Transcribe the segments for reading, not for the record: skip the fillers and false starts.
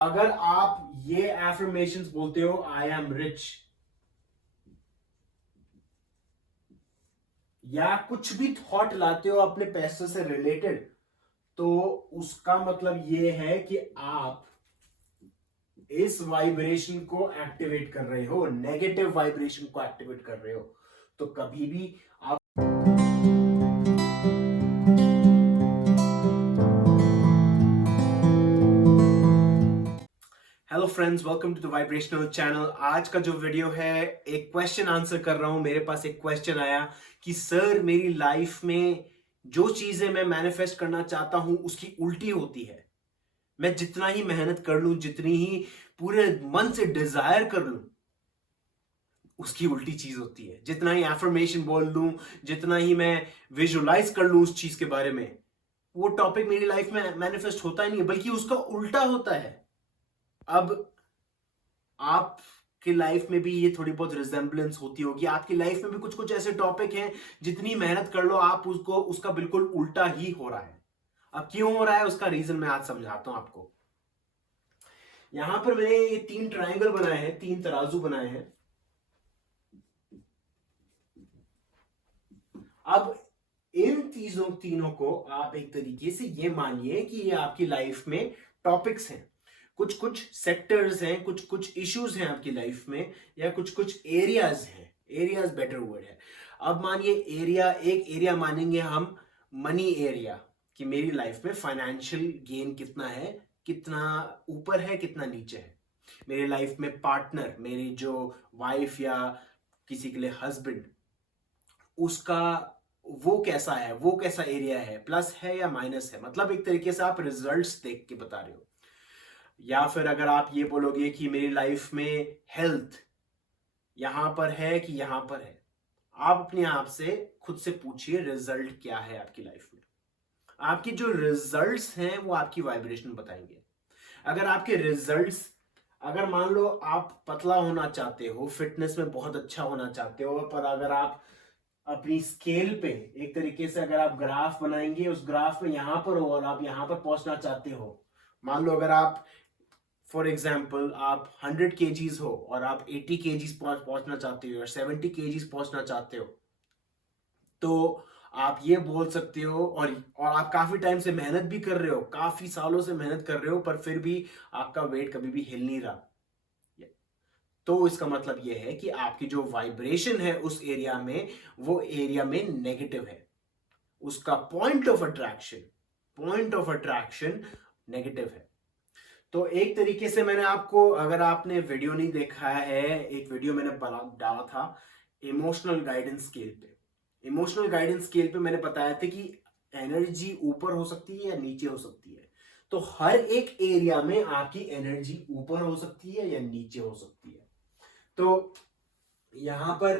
अगर आप ये एफर्मेशंस बोलते हो आई एम रिच या कुछ भी थॉट लाते हो अपने पैसे से रिलेटेड, तो उसका मतलब ये है कि आप इस वाइब्रेशन को एक्टिवेट कर रहे हो, नेगेटिव वाइब्रेशन को एक्टिवेट कर रहे हो। तो कभी भी आप hello friends, welcome to the vibrational channel. आज का जो वीडियो है, एक क्वेश्चन आंसर कर रहा हूं। मेरे पास एक क्वेश्चन आया कि सर मेरी लाइफ में जो चीजें मैं मैनिफेस्ट करना चाहता हूं उसकी उल्टी होती है। मैं जितना ही मेहनत कर लूं, जितनी ही पूरे मन से डिजायर कर लूं, उसकी उल्टी चीज होती है। जितना ही एफर्मेशन बोल लूं, जितना ही मैं विजुलाइज कर लूं उस चीज के बारे में, वो टॉपिक मेरी लाइफ में मैनिफेस्ट होता ही नहीं है, बल्कि उसका उल्टा होता है। अब आपकी लाइफ में भी ये थोड़ी बहुत रिजेंबलेंस होती होगी। आपकी लाइफ में भी कुछ कुछ ऐसे टॉपिक हैं, जितनी मेहनत कर लो आप उसको, उसका बिल्कुल उल्टा ही हो रहा है। अब क्यों हो रहा है, उसका रीजन मैं आज समझाता हूं आपको। यहां पर मैंने ये 3 ट्रायंगल बनाए हैं, 3 तराजू बनाए हैं। अब इन चीजों तीनों को आप एक तरीके से ये मानिए कि ये आपकी लाइफ में टॉपिक्स हैं, कुछ कुछ सेक्टर्स हैं, कुछ कुछ इश्यूज हैं आपकी लाइफ में, या कुछ कुछ एरियाज हैं। एरियाज बेटर वर्ड है। अब मानिए एरिया, एक एरिया मानेंगे हम मनी एरिया, कि मेरी लाइफ में फाइनेंशियल गेन कितना है, कितना ऊपर है, कितना नीचे है। मेरी लाइफ में पार्टनर, मेरी जो वाइफ या किसी के लिए हस्बैंड, उसका वो कैसा है, वो कैसा एरिया है, प्लस है या माइनस है। मतलब एक तरीके से आप रिजल्ट्स देख के बता रहे हो। या फिर अगर आप ये बोलोगे कि मेरी लाइफ में हेल्थ यहां पर है कि यहां पर है, आप अपने आप से खुद से पूछिए रिजल्ट क्या है आपकी लाइफ में। आपकी जो रिजल्ट्स हैं वो आपकी वाइब्रेशन बताएंगे। अगर आपके रिजल्ट्स, अगर मान लो आप पतला होना चाहते हो, फिटनेस में बहुत अच्छा होना चाहते हो, पर अगर आप अपनी स्केल पे एक तरीके से अगर आप ग्राफ बनाएंगे, उस ग्राफ में यहां पर हो और आप यहां पर पहुंचना चाहते हो। मान लो अगर आप, फॉर एग्जाम्पल, आप 100 kgs हो और आप 80 kgs पहुंचना चाहते हो, और 70 kgs पहुंचना चाहते हो, तो आप ये बोल सकते हो। और आप काफी टाइम से मेहनत भी कर रहे हो, काफी सालों से मेहनत कर रहे हो, पर फिर भी आपका वेट कभी भी हिल नहीं रहा, तो इसका मतलब यह है कि आपकी जो वाइब्रेशन है उस एरिया में, वो एरिया में नेगेटिव है। उसका पॉइंट ऑफ अट्रैक्शन नेगेटिव है। तो एक तरीके से मैंने आपको, अगर आपने वीडियो नहीं देखा है, एक वीडियो मैंने डाला था इमोशनल गाइडेंस स्केल पे। इमोशनल गाइडेंस स्केल पे मैंने बताया था कि एनर्जी ऊपर हो सकती है या नीचे हो सकती है। तो हर एक एरिया में आपकी एनर्जी ऊपर हो सकती है या नीचे हो सकती है। तो यहां पर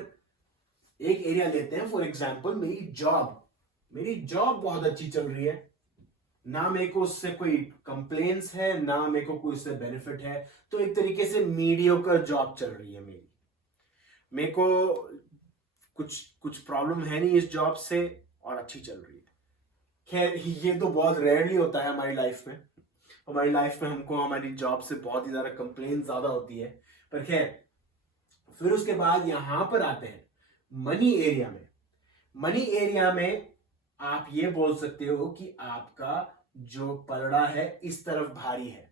एक एरिया लेते हैं, फॉर एग्जांपल मेरी जॉब बहुत अच्छी चल रही है, ना मेरे को उससे कोई कंप्लेन्स है, ना मेरे को कोई उससे बेनिफिट है। तो एक तरीके से मीडियोकर जॉब चल रही है मेरी। मेरे को कुछ कुछ प्रॉब्लम है नहीं इस जॉब से, और अच्छी चल रही है। खैर, ये तो बहुत रेयरली होता है हमारी लाइफ में। हमारी लाइफ में हमको हमारी जॉब से बहुत ही ज्यादा कंप्लेन ज्यादा होती है। पर खैर, फिर उसके बाद यहां पर आते हैं मनी एरिया में। मनी एरिया में आप ये बोल सकते हो कि आपका जो पलड़ा है इस तरफ भारी है,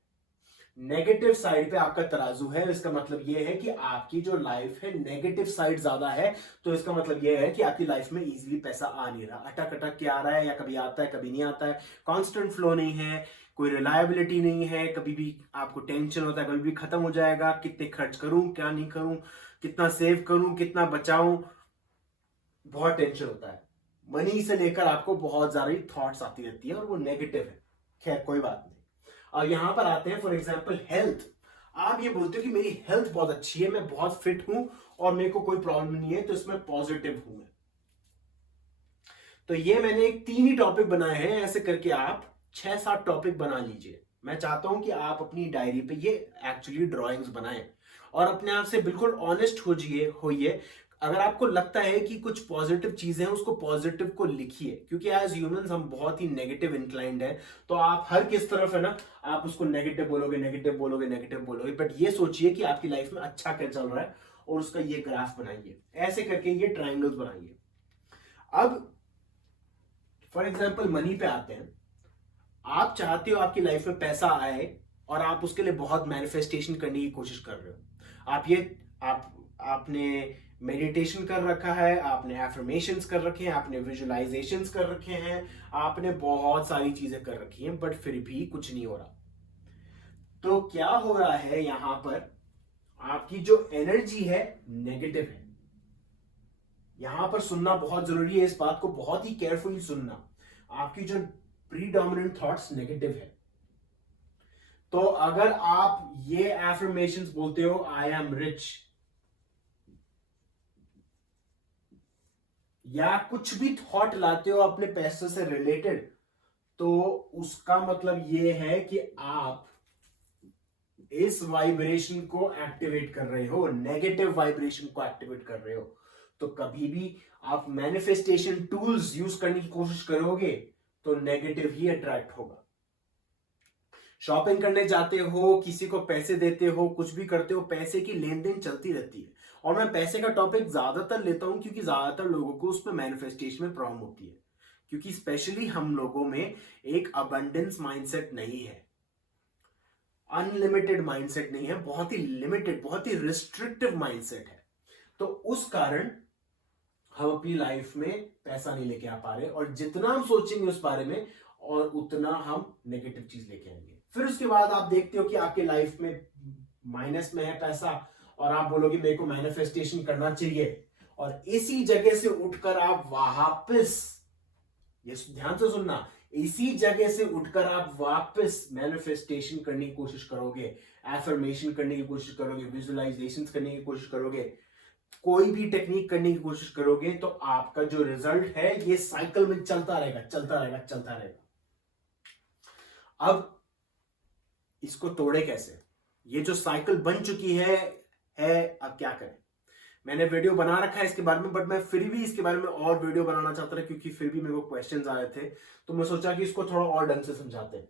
नेगेटिव साइड पे आपका तराजू है। इसका मतलब यह है कि आपकी जो लाइफ है नेगेटिव साइड ज्यादा है। तो इसका मतलब यह है कि आपकी लाइफ में इजीली पैसा आ नहीं रहा, अटक अटक के आ रहा है, या कभी आता है कभी नहीं आता है, कांस्टेंट फ्लो नहीं है, कोई रिलायबिलिटी नहीं है, कभी भी आपको टेंशन होता है, कभी भी खत्म हो जाएगा, कितने खर्च करूं, क्या नहीं करूं, कितना सेव करूं, कितना बचाऊं, बहुत टेंशन होता है। मनी से लेकर आपको बहुत सारी थॉट्स आती रहती है और वो नेगेटिव है। खैर, कोई बात नहीं। और यहां पर आते हैं, फॉर एग्जाम्पल हेल्थ। आप ये बोलते हो कि मेरी हेल्थ बहुत अच्छी है, मैं बहुत फिट हूं और मेरे को कोई प्रॉब्लम नहीं है, तो इसमें पॉजिटिव हूं मैं। तो ये मैंने एक 3 ही टॉपिक बनाए हैं, ऐसे करके आप 6-7 टॉपिक बना लीजिए। मैं चाहता हूं कि आप अपनी डायरी पे ये एक्चुअली ड्राइंग्स बनाएं और अपने आप से बिल्कुल ऑनेस्ट होइए। अगर आपको लगता है कि कुछ पॉजिटिव चीजें हैं, उसको पॉजिटिव को लिखिए, क्योंकि एज ह्यूमंस हम बहुत ही नेगेटिव इंक्लाइंड है। तो आप हर किस तरफ है ना, आप उसको नेगेटिव बोलोगे, नेगेटिव बोलोगे, नेगेटिव बोलोगे, बट ये सोचिए कि आपकी लाइफ में अच्छा क्या चल रहा है और उसका ये ग्राफ बनाइए, ऐसे करके ये ट्राइंगल्स बनाइए। अब फॉर एग्जाम्पल मनी पे आते हैं। आप चाहते हो आपकी लाइफ में पैसा आए और आप उसके लिए बहुत मैनिफेस्टेशन करने की कोशिश कर रहे हो। आपने मेडिटेशन कर रखा है, आपने एफर्मेशंस कर रखे हैं, आपने विजुअलाइजेशंस कर रखे हैं, आपने बहुत सारी चीजें कर रखी हैं, बट फिर भी कुछ नहीं हो रहा। तो क्या हो रहा है यहां पर, आपकी जो एनर्जी है नेगेटिव है। यहां पर सुनना बहुत जरूरी है, इस बात को बहुत ही केयरफुली सुनना। आपकी जो प्रीडोमिनेंट थॉट्स नेगेटिव है। तो अगर आप ये एफर्मेशंस बोलते हो, आई एम रिच, या कुछ भी थॉट लाते हो अपने पैसे से रिलेटेड, तो उसका मतलब ये है कि आप इस वाइब्रेशन को एक्टिवेट कर रहे हो, नेगेटिव वाइब्रेशन को एक्टिवेट कर रहे हो। तो कभी भी आप मैनिफेस्टेशन टूल्स यूज करने की कोशिश करोगे तो नेगेटिव ही अट्रैक्ट होगा। शॉपिंग करने जाते हो, किसी को पैसे देते हो, कुछ भी करते हो, पैसे की लेन देन चलती रहती है। और मैं पैसे का टॉपिक ज्यादातर लेता हूं क्योंकि ज्यादातर लोगों को उसमें मैनिफेस्टेशन में प्रॉब्लम होती है, क्योंकि स्पेशली हम लोगों में एक अबंडेंस माइंडसेट नहीं है, अनलिमिटेड माइंडसेट नहीं है, बहुत ही लिमिटेड, बहुत ही रिस्ट्रिक्टिव माइंडसेट है। तो उस कारण हम अपनी लाइफ में पैसा नहीं लेके आ पा रहे, और जितना हम सोचेंगे उस बारे में और उतना हम नेगेटिव चीज लेके आएंगे। फिर उसके बाद आप देखते हो कि आपके लाइफ में माइनस में है पैसा, और आप बोलोगे मेरे को मैनिफेस्टेशन करना चाहिए, और इसी जगह से उठकर आप वापस, ये ध्यान से सुनना, इसी जगह से उठकर आप वापस मैनिफेस्टेशन करने की कोशिश करोगे, एफर्मेशन करने की कोशिश करोगे, विजुअलाइजेशन करने की कोशिश करोगे, कोई भी टेक्निक करने की कोशिश करोगे, तो आपका जो रिजल्ट है ये साइकिल में चलता रहेगा, चलता रहेगा, चलता रहेगा। अब इसको तोड़े कैसे? ये जो साइकिल बन चुकी है अब क्या करें? मैंने वीडियो बना रखा है इसके बारे में, बट मैं फिर भी इसके बारे में और वीडियो बनाना चाहता था, क्योंकि फिर भी मेरे को क्वेश्चंस आ रहे थे, तो मैं सोचा कि इसको थोड़ा और ढंग से समझाते हैं।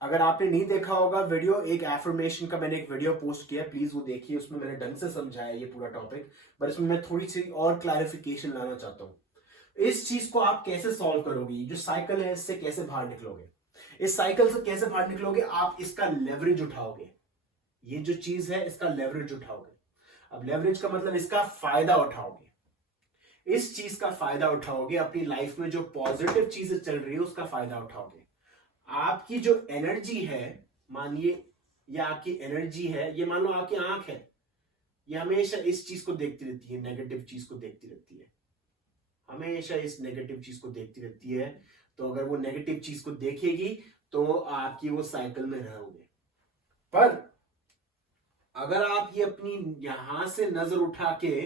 अगर आपने नहीं देखा होगा वीडियो, एक एफर्मेशन का मैंने एक वीडियो पोस्ट किया, प्लीज वो देखिए, उसमें मैंने ढंग से समझाया ये पूरा टॉपिक, पर इसमें मैं थोड़ी सी और क्लैरिफिकेशन लाना चाहता हूँ। इस चीज को आप कैसे सॉल्व करोगे, जो साइकिल है इससे कैसे बाहर निकलोगे? इस साइकिल से कैसे बाहर निकलोगे? आप इसका लेवरेज उठाओगे, ये जो चीज है इसका लेवरेज उठाओगे। अब लेवरेज का मतलब इसका फायदा उठाओगे, इस चीज का फायदा उठाओगे, अपनी लाइफ में जो पॉजिटिव चीजें चल रही है उसका फायदा उठाओगे। आपकी जो एनर्जी है, मानिए ये आपकी एनर्जी है, ये मान लो आपकी आंख है, ये हमेशा इस चीज को देखती रहती है, नेगेटिव चीज को देखती रहती है, हमेशा इस नेगेटिव चीज को देखती रहती है। तो अगर वो नेगेटिव चीज को देखेगी तो आपकी वो साइकिल में रहोगे। पर अगर आप ये अपनी यहां से नजर उठा के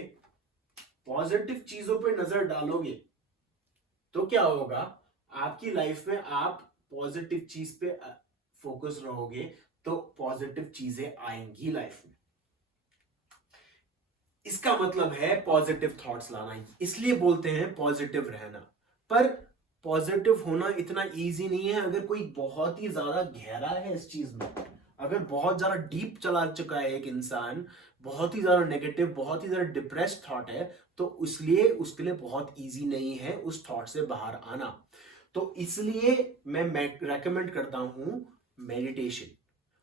पॉजिटिव चीजों पर नजर डालोगे तो क्या होगा, आपकी लाइफ में आप पॉजिटिव चीज पे फोकस रहोगे तो पॉजिटिव चीजें आएंगी लाइफ में। इसका मतलब है पॉजिटिव थॉट्स लाना, इसलिए बोलते हैं पॉजिटिव रहना। पर पॉजिटिव होना इतना इजी नहीं है अगर कोई बहुत ही ज्यादा गहरा है इस चीज में, अगर बहुत ज्यादा डीप चला चुका है एक इंसान, बहुत ही ज्यादा नेगेटिव, बहुत ही ज्यादा डिप्रेस्ड थॉट है, तो इसलिए उसके लिए बहुत इजी नहीं है उस थॉट से बाहर आना। तो इसलिए मैं रेकमेंड करता हूं मेडिटेशन।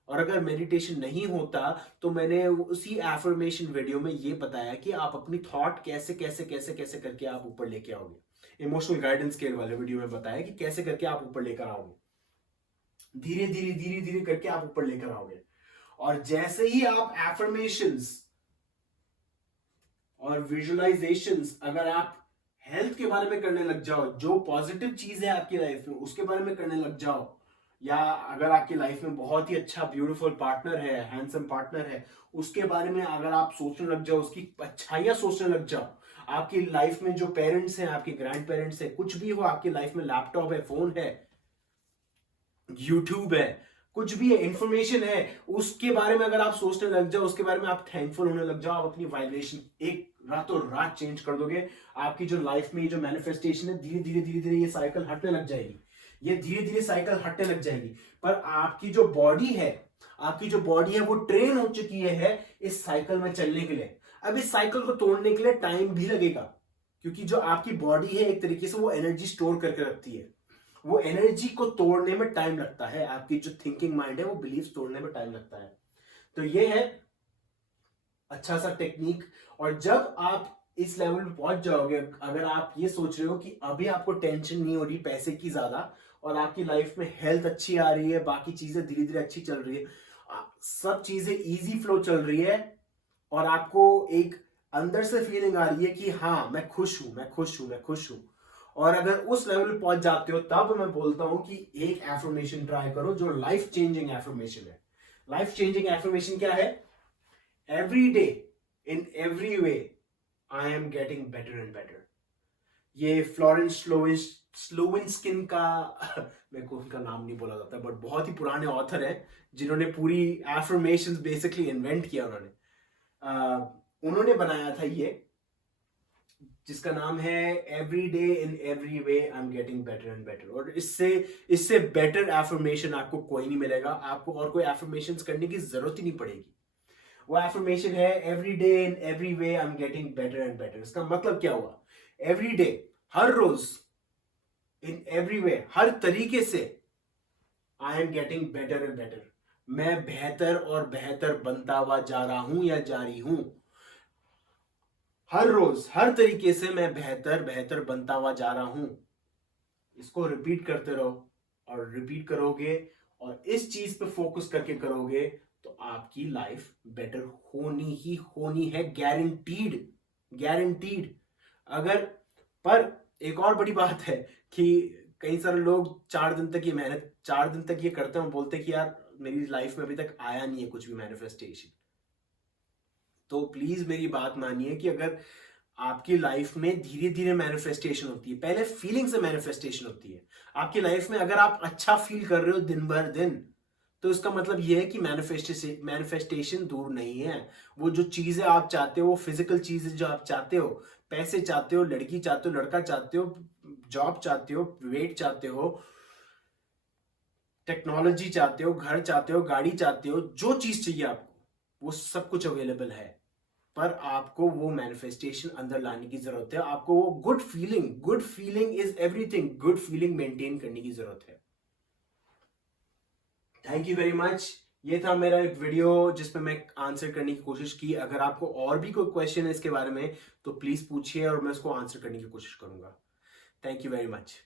और अगर मेडिटेशन नहीं होता तो मैंने उसी एफर्मेशन वीडियो में ये बताया कि आप अपनी थॉट कैसे कैसे कैसे कैसे करके आप ऊपर लेके आओगे। इमोशनल गाइडेंस स्केल वाले वीडियो में बताया कि कैसे करके आप ऊपर लेकर आओगे, धीरे धीरे धीरे धीरे करके आप ऊपर लेकर आओगे। और जैसे ही आप एफर्मेशंस और विजुअलाइजेशंस, अगर आप हेल्थ के बारे में करने लग जाओ, जो पॉजिटिव चीज है आपकी लाइफ में उसके बारे में करने लग जाओ, या अगर आपकी लाइफ में बहुत ही अच्छा ब्यूटीफुल पार्टनर है, हैंडसम पार्टनर है, उसके बारे में अगर आप सोचने लग जाओ, उसकी अच्छाइयां सोचने लग जाओ, आपकी लाइफ में जो पेरेंट्स हैं, आपके ग्रैंड पेरेंट्स हैं, कुछ भी हो आपकी लाइफ में, लैपटॉप है, फोन है, यूट्यूब है, कुछ भी है, इंफॉर्मेशन है, उसके बारे में अगर आप सोचने लग जाओ, उसके बारे में आप थैंकफुल होने लग जाओ, आप अपनी वाइब्रेशन एक रातों रात चेंज कर दोगे। आपकी जो लाइफ में ये जो मैनिफेस्टेशन है, धीरे धीरे धीरे धीरे ये साइकिल हटने लग जाएगी, ये धीरे धीरे साइकिल हटने लग जाएगी। पर आपकी जो बॉडी है, आपकी जो बॉडी है वो ट्रेन हो चुकी है इस साइकिल में चलने के लिए। अब इस साइकिल को तोड़ने के लिए टाइम भी लगेगा, क्योंकि जो आपकी बॉडी है एक तरीके से वो एनर्जी स्टोर करके रखती है, वो एनर्जी को तोड़ने में टाइम लगता है। आपकी जो थिंकिंग माइंड है वो बिलीफ तोड़ने में टाइम लगता है। तो ये है अच्छा सा टेक्निक। और जब आप इस लेवल पे पहुंच जाओगे, अगर आप ये सोच रहे हो कि अभी आपको टेंशन नहीं हो रही पैसे की ज्यादा, और आपकी लाइफ में हेल्थ अच्छी आ रही है, बाकी चीजें धीरे धीरे अच्छी चल रही है, सब चीजें इजी फ्लो चल रही है, और आपको एक अंदर से फीलिंग आ रही है कि हाँ मैं खुश हूं, मैं खुश हूं, मैं खुश हूं, और अगर उस लेवल पे पहुंच जाते हो, तब मैं बोलता हूं कि एक एफर्मेशन ट्राई करो जो लाइफ चेंजिंग एफर्मेशन है। लाइफ चेंजिंग एफर्मेशन क्या है? Every day in every way I am getting better and better. ये फ्लोरेंस स्लोविंस्किन का मेरे को उनका नाम नहीं बोला जाता, बट बहुत ही पुराने ऑथर हैं जिन्होंने पूरी एफर्मेशंस बेसिकली इन्वेंट किया। उन्होंने बनाया था ये, जिसका नाम है every day in every way I am getting better and better. और इससे बेटर एफर्मेशन आपको कोई नहीं मिलेगा, आपको और कोई एफर्मेशंस करने की जरूरत ही नहीं पड़ेगी। वो एफर्मेशन है every day in every way I am getting better and better. इसका मतलब क्या हुआ? एवरी डे, हर रोज, इन एवरी वे, हर तरीके से I am getting better and better. मैं बेहतर और बेहतर बनता हुआ जा रहा हूं या जा रही हूं। हर रोज हर तरीके से मैं बेहतर बेहतर बनता हुआ जा रहा हूं। इसको रिपीट करते रहो, और रिपीट करोगे और इस चीज पे फोकस करके करोगे तो आपकी लाइफ बेटर होनी ही होनी है, गारंटीड, गारंटीड। अगर, पर एक और बड़ी बात है कि कई सारे लोग 4 दिन तक ये मेहनत, 4 दिन तक ये करते हैं, बोलते हैं कि यार मेरी लाइफ में अभी तक आया नहीं है कुछ भी मैनिफेस्टेशन। तो प्लीज मेरी बात मानिए कि अगर आपकी लाइफ में धीरे धीरे मैनिफेस्टेशन होती है, पहले फीलिंग से मैनिफेस्टेशन होती है आपकी लाइफ में। अगर आप अच्छा फील कर रहे हो दिन भर दिन, तो इसका मतलब यह है कि मैनिफेस्टेशन दूर नहीं है। वो जो चीजें आप चाहते हो, वो फिजिकल चीजें जो आप चाहते हो, पैसे चाहते हो, लड़की चाहते हो, लड़का चाहते हो, जॉब चाहते हो, वेट चाहते हो, टेक्नोलॉजी चाहते हो, घर चाहते हो, गाड़ी चाहते हो, जो चीज चाहिए आपको वो सब कुछ अवेलेबल है। पर आपको वो मैनिफेस्टेशन अंदर लाने की जरूरत है। आपको वो good feeling is everything, good feeling maintain करने की जरूरत है। Thank you very much. ये था मेरा एक वीडियो जिसमें मैं आंसर करने की कोशिश की। अगर आपको और भी कोई क्वेश्चन है इसके बारे में तो प्लीज पूछिए और मैं उसको आंसर करने की कोशिश करूंगा। Thank you very much.